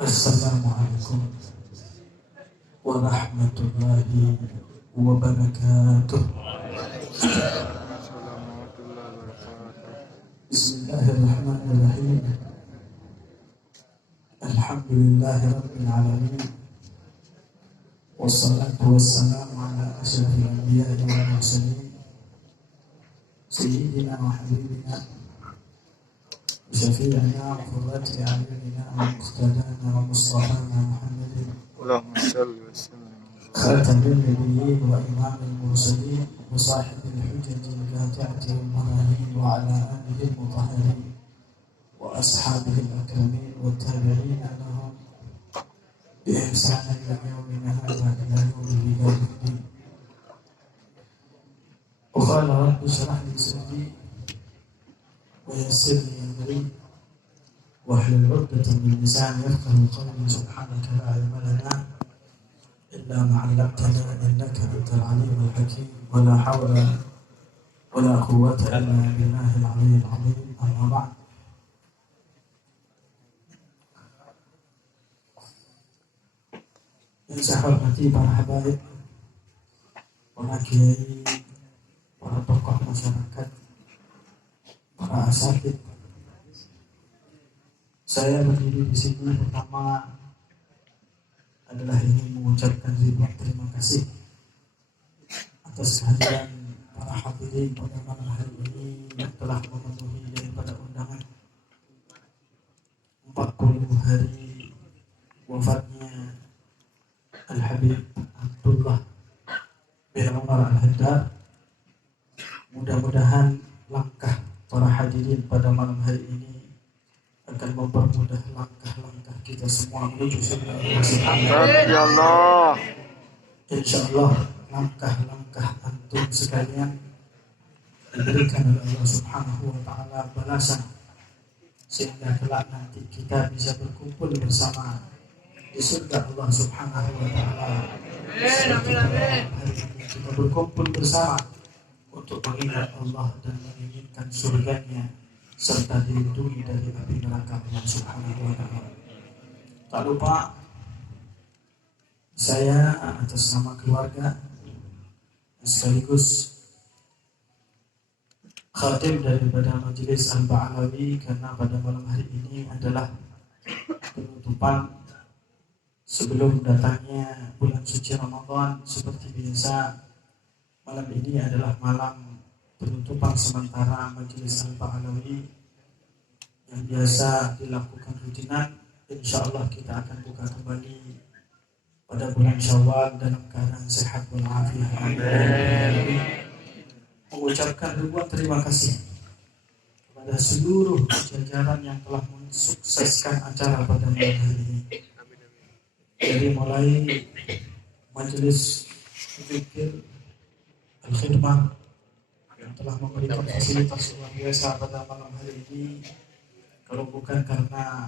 Assalamualaikum warahmatullahi wabarakatuh. Bismillahirrahmanirrahim. Alhamdulillahi rabbil alamin. Wassalatu wassalamu ala asyrafil anbiya'i wal mursalin. Sayyidina wa habibina وشفيعنا وقرة أعيننا ومقتدانا ومصطفانا محمد اللهم صل وسلم خاتم النبيين وإمام المرسلين وصاحب الحجج القاطعة والبراهين وعلى آله المطهرين وأصحابه الأكرمين والتابعين لهم بإحسان إلى يومنا هذا إلى يوم الدين. وقال رب اشرح لي صدري ويسر لي أمري واحلل عقدة من لساني يفقهوا قولي. سبحانك لا علم لنا إلا ما علمتنا إنك أنت العليم الحكيم ولا حول ولا قوة إلا بالله العلي العظيم. أما بعد. Yang saya hormati para habaib, para kiai, para tokoh masyarakat, para asatid. Saya berdiri di sini pertama adalah ingin mengucapkan ribuan terima kasih atas kehadiran para hadirin pada malam hari ini yang telah memenuhi daripada undangan 40 hari wafatnya Al-Habib Abdullah bin Umar Al-Haddad. Mudah-mudahan langkah para hadirin pada malam hari ini akan mempermudah langkah-langkah kita semua menuju surga Allah. ya Allah. Insyaallah langkah-langkah antum sekalian diberikan oleh Allah Subhanahu wa taala balasan sehingga kelak nanti kita bisa berkumpul bersama di surga Allah Subhanahu wa taala. Amin. Hari ini kita berkumpul bersama untuk mengingat Allah dan menginginkan surganya serta dilindungi dari api neraka Allah Subhanahu wa taala. Tak lupa saya atas nama keluarga sekaligus khatim daripada Majelis Al-Ba'alawi, karena pada malam hari ini adalah penutupan sebelum datangnya bulan suci Ramadan. Seperti biasa, malam ini adalah malam penutupan sementara Majelis Al-Ba'alawi yang biasa dilakukan rutinan. InsyaAllah kita akan buka kembali pada bulan Syawal dalam keadaan sehat walafiat. Amin. Mengucapkan ribuan terima kasih kepada seluruh jajaran yang telah mensukseskan acara pada malam hari ini. Jadi mulai Majelis Zikir Al-Khidmah yang telah memberikan fasilitas luar biasa pada malam hari ini. Kalau bukan karena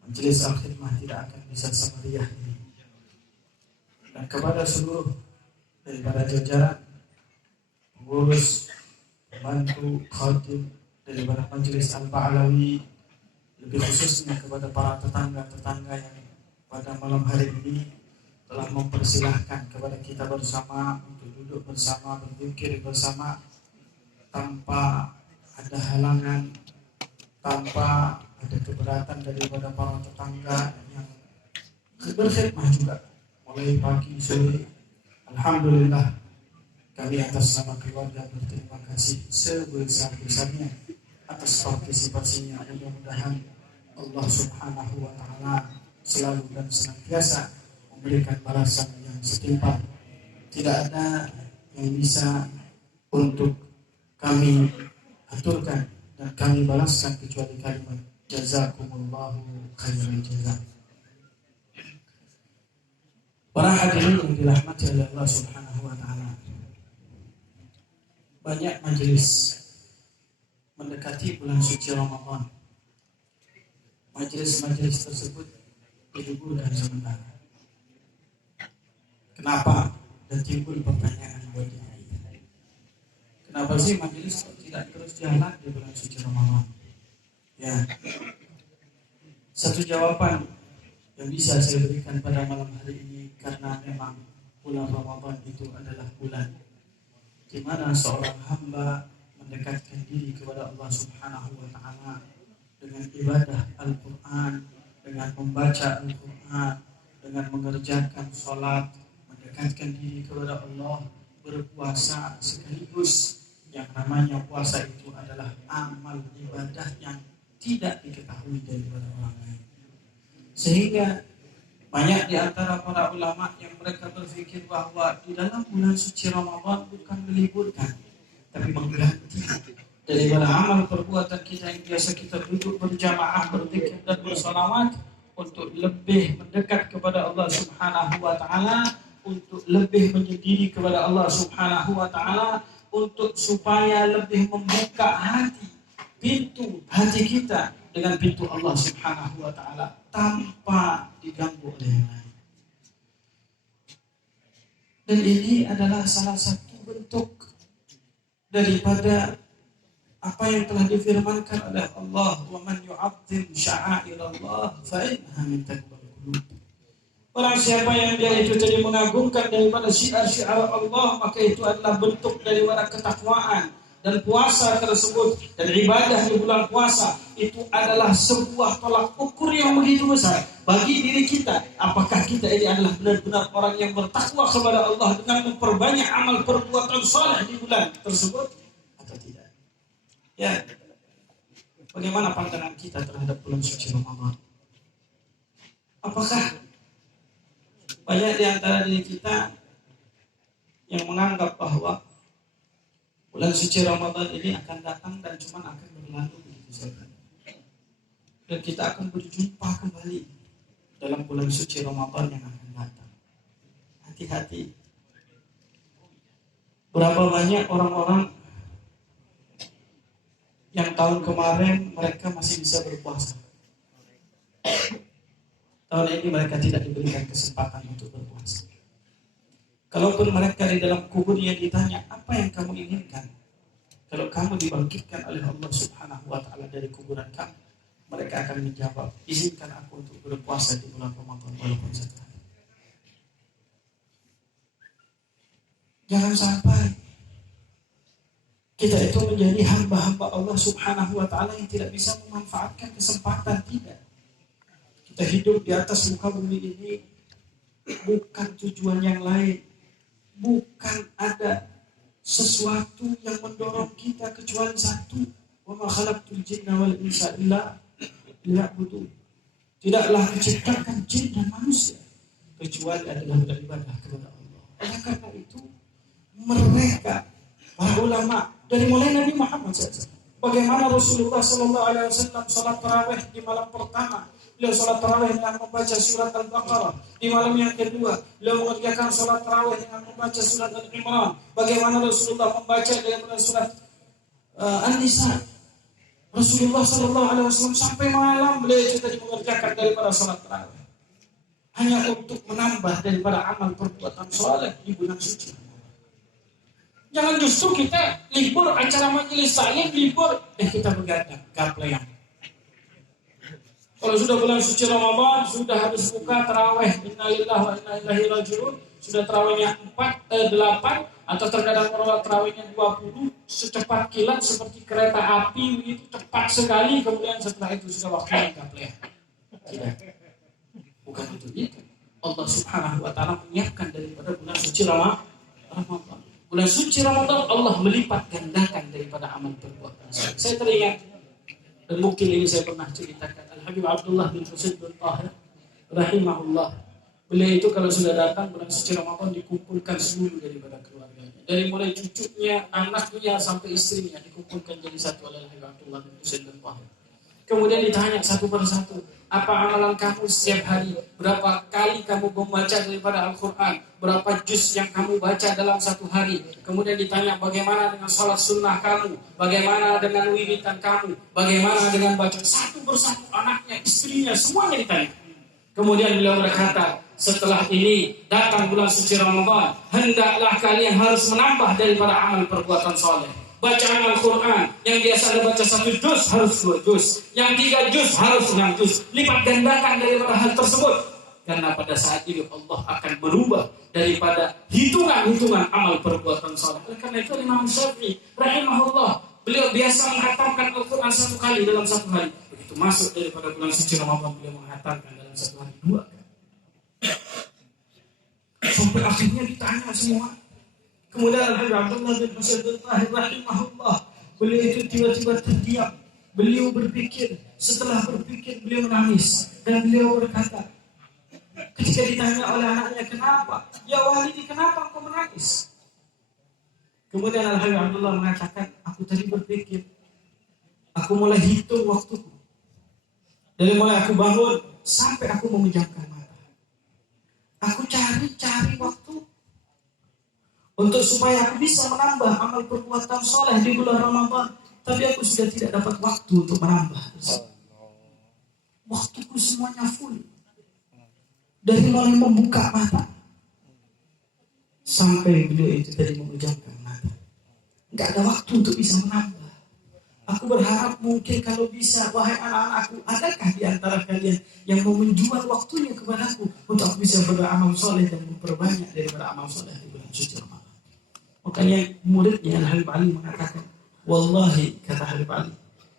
Majelis Al-Khidmah tidak akan bisa semeriah ini. Dan kepada seluruh daripada jajaran pengurus, pembantu, khadim daripada Majelis Al-Ba'alawi, lebih khususnya kepada para tetangga-tetangga yang pada malam hari ini telah mempersilahkan kepada kita bersama untuk duduk bersama, berzikir bersama tanpa ada halangan, tanpa ada keberatan daripada para tetangga yang berkhidmah juga mulai pagi sore. Alhamdulillah, kami atas nama keluarga berterima kasih sebesar-besarnya atas partisipasinya. Mudah-mudahan Allah Subhanahu wa taala selalu dan senantiasa memberikan balasan yang setimpal. Tidak ada yang bisa untuk kami aturkan dan kami balaskan kecuali kalimat jazakumullahu khairan jazaa. Para hadirin yang dirahmati oleh Allah Subhanahu wa taala, banyak majelis mendekati bulan suci Ramadan. Majelis-majelis tersebut diliburkan sementara. Kenapa? Dan timbul pertanyaan buat kita. Kenapa sih majelis tidak terus jalan di bulan suci Ramadan? Ya, Satu jawaban yang bisa saya berikan pada malam hari ini, karena memang bulan Ramadan itu adalah bulan di mana seorang hamba mendekatkan diri kepada Allah Subhanahu wa taala dengan ibadah Al-Qur'an, dengan membaca Al-Qur'an, dengan mengerjakan salat, mendekatkan diri kepada Allah, berpuasa sekaligus. Yang namanya puasa itu adalah amal ibadah yang tidak diketahui daripada orang lain. Sehingga banyak di antara para ulama yang mereka berpikir bahwa di dalam bulan suci Ramadan bukan meliburkan, tapi mengganti daripada amal perbuatan kita yang biasa kita duduk berjamaah, berzikir dan bersalawat, untuk lebih mendekat kepada Allah Subhanahu wa taala, untuk lebih menyendiri kepada Allah Subhanahu wa taala, untuk supaya lebih membuka pintu hati kita dengan pintu Allah Subhanahu wa taala tanpa diganggu oleh yang lain. Dan ini adalah salah satu bentuk daripada apa yang telah difirmankan oleh Allah, wa man yu'azzim sya'airallah fa innaha min taqwal qulub. Orang siapa yang dia itu jadi mengagungkan daripada syiar-syiar Allah, maka itu adalah bentuk daripada ketakwaan. Dan puasa tersebut dan ibadah di bulan puasa itu adalah sebuah tolak ukur yang begitu besar bagi diri kita. Apakah kita ini adalah benar-benar orang yang bertakwa kepada Allah dengan memperbanyak amal perbuatan saleh di bulan tersebut atau tidak? Ya, bagaimana pandangan kita terhadap bulan suci Ramadan? Apakah banyak di antara diri kita yang menganggap bahwa bulan suci Ramadan ini akan datang dan cuma akan berlalu begitu saja, dan kita akan berjumpa kembali dalam bulan suci Ramadan yang akan datang? Hati-hati. Berapa banyak orang-orang yang tahun kemarin mereka masih bisa berpuasa, tahun ini mereka tidak diberikan kesempatan untuk berpuasa. Kalaupun mereka di dalam kuburnya ditanya, apa yang kamu inginkan? Kalau kamu dibangkitkan oleh Allah Subhanahu wa taala dari kuburan kamu, mereka akan menjawab, izinkan aku untuk berpuasa di bulan Ramadan walaupun satu hari. Jangan sampai kita itu menjadi hamba-hamba Allah Subhanahu wa taala yang tidak bisa memanfaatkan kesempatan. Tidak. Kita hidup di atas muka bumi ini bukan tujuan yang lain. Bukan ada sesuatu yang mendorong kita kecuali satu. Wa ma khalaqtul jinna wal insa illa liya'budun. Tidaklah diciptakan jin dan manusia kecuali adalah beribadah kepada Allah. Oleh karena itu mereka para ulama dari mulai Nabi Muhammad SAW, bagaimana Rasulullah SAW salat tarawih di malam pertama, beliau salat tarawih dengan membaca surat Al-Baqarah. Di malam yang kedua, beliau mengerjakan salat tarawih dengan membaca surat Al-Imran. Bagaimana Rasulullah membaca dengan surat An-Nisa. Rasulullah SAW sampai malam beliau juga mengerjakan daripada salat tarawih, hanya untuk menambah daripada amal perbuatan saleh di bulan suci. Jangan justru kita libur acara majelis saling libur, kita begadang, gaplean. Kalau sudah bulan suci Ramadan, sudah habis buka tarawih, innalillahi wa inna ilaihi raji'un, sudah tarawihnya 8 atau terkadang orang tarawihnya 20, secepat kilat seperti kereta api begitu, cepat sekali, kemudian setelah itu sudah waktunya gaplean. Tidak. Bukan itu. Allah Subhanahu wa taala menyiapkan daripada bulan suci Ramadan. Bulan suci Ramadan Allah melipat gandakan daripada amal perbuatan. Saya teringat, dan mungkin ini saya pernah ceritakan, Al-Habib Abdullah bin Husain bin Tahir rahimahullah. Beliau itu kalau sudah datang bulan suci Ramadan dikumpulkan seluruh daripada keluarganya. Dari mulai cucunya, anaknya sampai istrinya dikumpulkan jadi satu oleh Al-Habib Abdullah bin Husain bin Tahir. Kemudian ditanya satu persatu, apa amalan kamu setiap hari? Berapa kali kamu membaca daripada Al-Quran? Berapa juz yang kamu baca dalam satu hari? Kemudian ditanya bagaimana dengan sholat sunnah kamu? Bagaimana dengan wiridan kamu? Bagaimana dengan baca? Satu persatu anaknya, istrinya, semuanya ditanya. Kemudian beliau berkata, setelah ini datang bulan suci Ramadan, hendaklah kalian harus menambah daripada amal perbuatan soleh. Bacaan Al-Quran yang biasa ada baca 1 juz harus 2 juz, yang 3 juz harus 6 juz. Lipat gandakan daripada hal tersebut. Karena pada saat itu Allah akan berubah daripada hitungan-hitungan amal perbuatan saleh. Karena itu Imam Syafi'i rahimahullah, beliau biasa menghatamkan Al-Quran 1 kali dalam 1 hari. Begitu masuk daripada bulan suci Ramadan, beliau menghatamkan dalam 1 hari 2 kali. Sampai akhirnya ditanya semua. Kemudian Abdullah bin Husain bin Tahir rahimahullah, beliau itu tiba-tiba terdiam. Beliau berpikir, setelah berpikir beliau menangis dan beliau berkata, ketika ditanya oleh anaknya, kenapa? Ya Walidi, kenapa engkau menangis? Kemudian Abdullah mengatakan, aku tadi berpikir, aku mulai hitung waktuku. Dari mulai aku bangun sampai aku memejamkan mata. Aku cari waktu untuk supaya aku bisa menambah amal perbuatan soleh di bulan Ramadan. Tapi aku sudah tidak dapat waktu untuk menambah. Waktuku semuanya full. Dari mulai membuka mata sampai beliau itu tadi memejamkan mata, nggak ada waktu untuk bisa menambah. Aku berharap mungkin kalau bisa, wahai anak-anakku, adakah di antara kalian yang mau menjual waktunya kepadaku untuk aku bisa beramal soleh dan memperbanyak daripada amal soleh di bulan suci Ramadan. Makanya muridnya Al-Habib Ali mengatakan, wallahi, kata Habib Ali,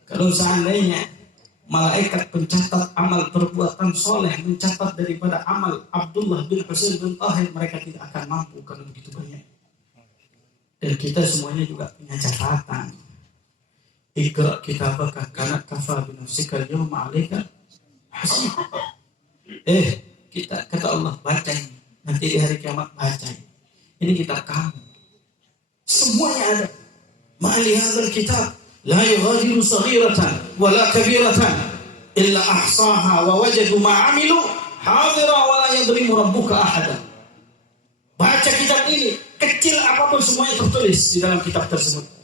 kalau seandainya malaikat pencatat amal perbuatan soleh mencatat daripada amal Abdullah bin Husain bin Tahir, mereka tidak akan mampu karena begitu banyak. Dan kita semuanya juga punya catatan. Iqra kitabaka kana kafa bi nafsika al-yawma 'alaika hasib. Kita kata Allah, baca ini. Nanti di hari kiamat baca ini. Ini kitab kamu. Semuanya ada. Ma'ali hadzal kitab la yughadiru saghiratan wala kabiratan illa ahsaha wa wajadu ma 'amilu hadira wa la yadrimu rabbuka ahada. Baca kitab ini, kecil apapun semuanya tertulis di dalam kitab tersebut.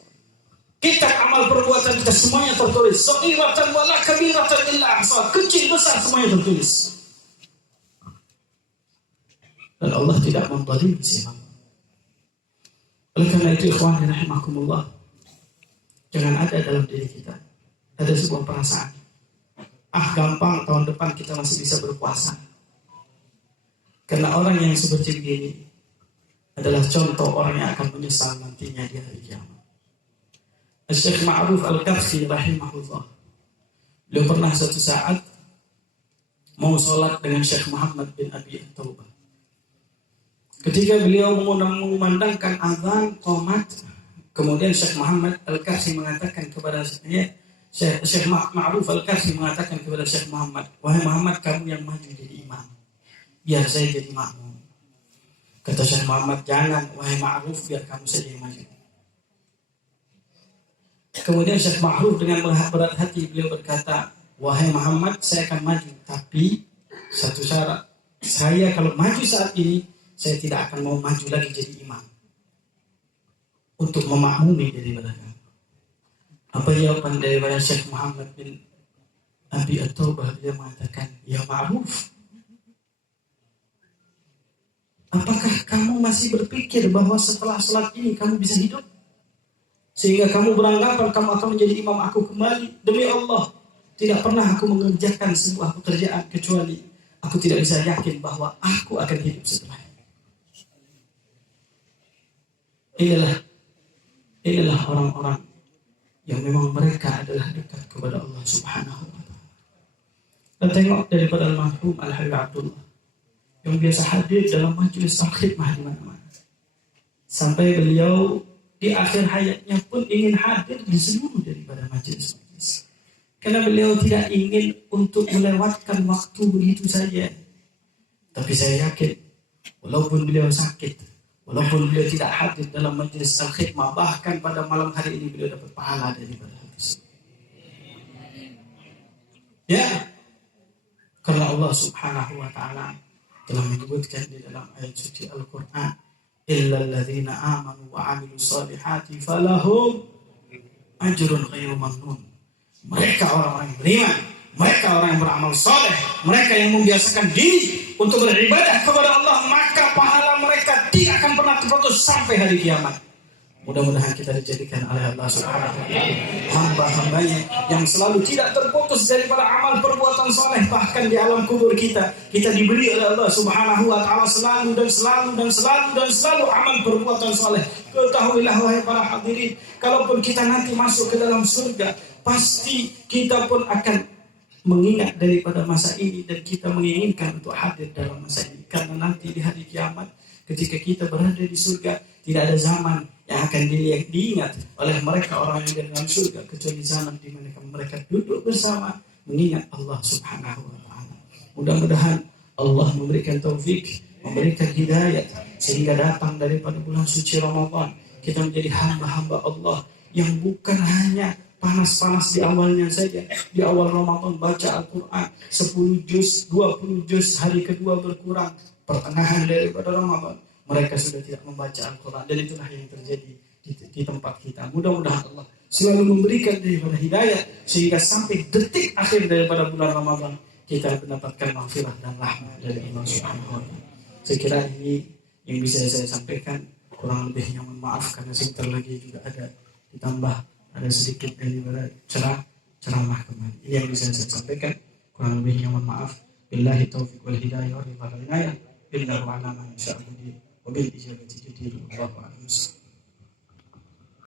Kitab amal perbuatan kita semuanya tertulis. Saghiratan wala kabiratan illa ahsaha, kecil besar semuanya tertulis. Dan Allah tidak menzalimi siapa. Oleh karena itu ikhwan rahimakumullah, jangan ada dalam diri kita ada sebuah perasaan, gampang tahun depan kita masih bisa berpuasa. Karena orang yang seperti begini adalah contoh orang yang akan menyesal nantinya di hari kiamat. Syekh Ma'ruf Al-Karfi rahimahullah, beliau pernah suatu saat mau sholat dengan Syekh Muhammad bin Abi At-Taubah. Ketika beliau mengumandangkan azan qomat, kemudian Syekh Muhammad Al-Karfi mengatakan kepada Syekh Ma'ruf Al-Karfi mengatakan kepada Syekh Muhammad, wahai Muhammad, kamu yang maju jadi imam, biar saya jadi makmum. Kata Syekh Muhammad, jangan wahai Ma'ruf, biar kamu saja yang maju. Kemudian Syekh Ma'ruf dengan berat hati beliau berkata, wahai Muhammad, saya akan maju, tapi satu syarat, saya kalau maju saat ini, saya tidak akan mau maju lagi jadi imam untuk memakmumi daripada kamu. Apa jawaban daripada Syekh Muhammad bin Abi At-Taubah? Dia mengatakan, ya Ma'ruf, apakah kamu masih berpikir bahwa setelah salat ini kamu bisa hidup? Sehingga kamu beranggapan kamu akan menjadi imam aku kembali? Demi Allah, tidak pernah aku mengerjakan sebuah pekerjaan kecuali aku tidak bisa yakin bahwa aku akan hidup setelahnya. Inilah orang-orang yang memang mereka adalah dekat kepada Allah Subhanahu wa ta'ala. Dan tengok daripada almarhum Al-Habib Abdullah yang biasa hadir dalam majelis al-khidmah di mana-mana. Sampai beliau di akhir hayatnya pun ingin hadir di seluruh daripada majelis-majelis. Karena beliau tidak ingin untuk melewatkan waktu begitu saja. Tapi saya yakin, walaupun beliau sakit, walaupun beliau tidak hadir dalam majelis al-khidmah, bahkan pada malam hari ini beliau dapat pahala daripada hal tersebut. Ya, karena Allah Subhanahu wa ta'ala telah menyebutkan di dalam ayat suci Al-Quran, illal ladzina amanu wa 'amilus solihati falahum ajrun ghairu mamnun. Mereka orang-orang yang beriman, mereka orang yang beramal soleh, mereka yang membiasakan diri untuk beribadah kepada Allah, maka pahala mereka tidak akan pernah terputus sampai hari kiamat. Mudah-mudahan kita dijadikan oleh Allah Subhanahu wa taala hamba-hambanya yang selalu tidak terputus daripada amal perbuatan soleh. Bahkan di alam kubur kita diberi oleh Allah Subhanahu wa taala selalu amal perbuatan soleh. Ketahuilah wahai para hadirin, kalaupun kita nanti masuk ke dalam surga, pasti kita pun akan mengingat daripada masa ini, dan kita menginginkan untuk hadir dalam masa ini. Karena nanti di hari kiamat, ketika kita berada di surga, tidak ada zaman yang akan diingat oleh mereka orang yang di dalam surga, kecuali zaman di mana mereka duduk bersama mengingat Allah Subhanahu wa taala. Mudah-mudahan Allah memberikan taufik, memberikan hidayah, sehingga datang daripada bulan suci Ramadan kita menjadi hamba-hamba Allah yang bukan hanya panas-panas di awalnya saja. Di awal Ramadan baca Al-Quran 10 juz, 20 juz, hari kedua berkurang, pertengahan daripada Ramadan mereka sudah tidak membaca Al-Quran, dan itulah yang terjadi di tempat kita. Mudah-mudahan Allah selalu memberikan daripada hidayah, sehingga sampai detik akhir daripada bulan Ramadan kita mendapatkan maghfirah dan rahmat dari Allah Subhanahu wa taala. Saya kira ini yang bisa saya sampaikan. Kurang lebihnya mohon maaf, karena sebentar lagi juga ada sedikit daripada ceramah kemarin. Ini yang bisa saya sampaikan. Kurang lebihnya mohon maaf. Billahi taufiq wal hidayah wal inayah. Innahu ala ma yasha'u qadir. Wabil ijabati jadir. Wallahu a'lam.